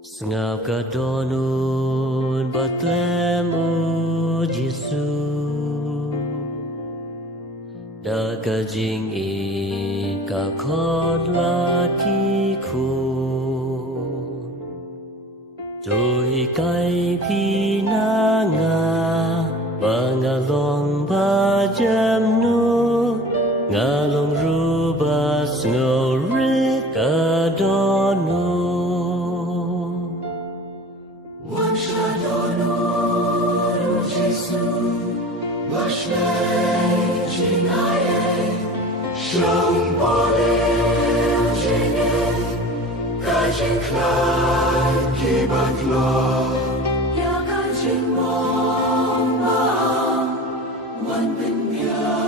Ngập cả donun Bethlehem o Giêsu đã cả jing in cả khót la ki khôn rồi cái phi na nga và ngà lòng ba jam no ngà lòng ru ba snow ri cả donun Sông bò lêu trên em, cái trên khai khi bát lo, ya cái trên mong mangวันเป็นยา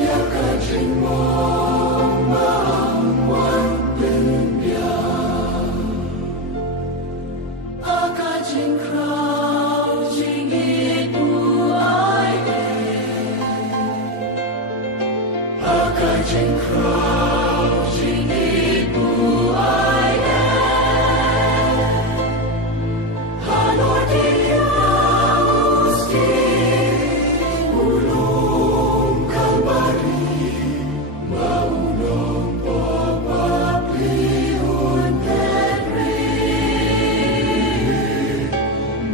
ya cái trên mong mangวันเป็นยา cái trên khao trên ít trên khao trên đi bu ai Halor Dios ulum Kalvari maunong papapliun Henry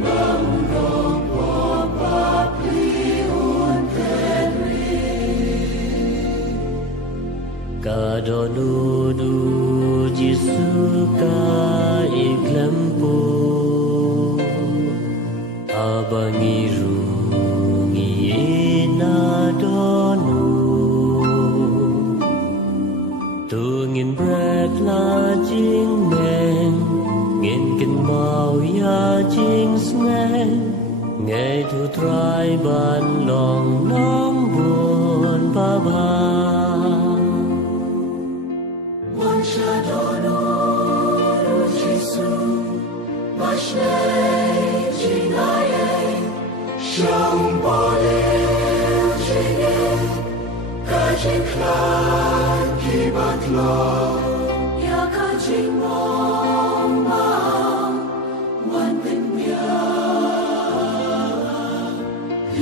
maunong papapliun Henry Kadonu Giêsu ka iklampo abangiru ngiena donu tungin bread la jing men ngin kin mau ya jing sneng ngày thu trai ban lòng nong buồn ba ba Sông bò lêu trên em, cái trên khai khi bát lo, ya cái trên mong mangวันเป็นยา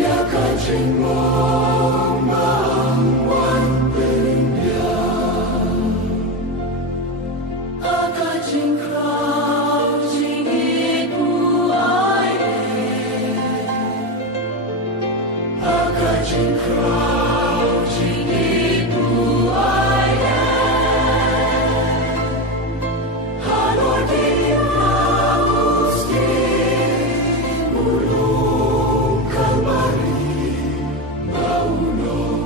ya cái trên mong mangวันเป็นยา cái trên khao trên ít bu ai cái trên khao trên ít bu ai Halor Dios ulum Kalvari maunong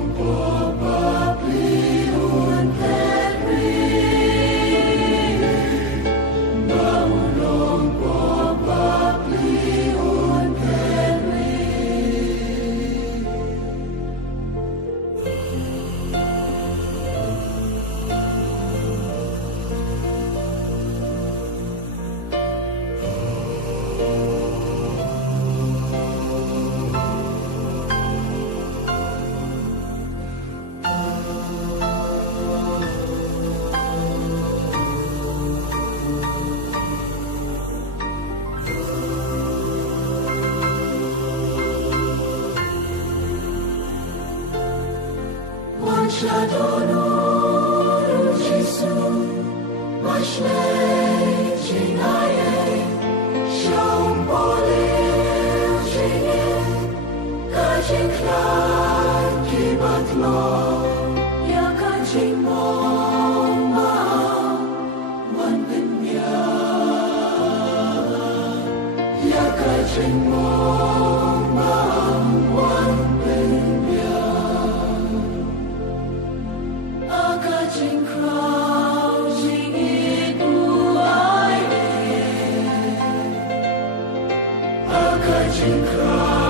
papapliun Henry maunong papapliun Henry Adonai Giêsu, maślej trên ai sông bò lêu trên em, cái trên khai khi bát lo, ya cái trên mong mangวันเป็นยา ya cái trên mong mangวันเป็นยาcái trên khao trên ít bu ai cái trên khao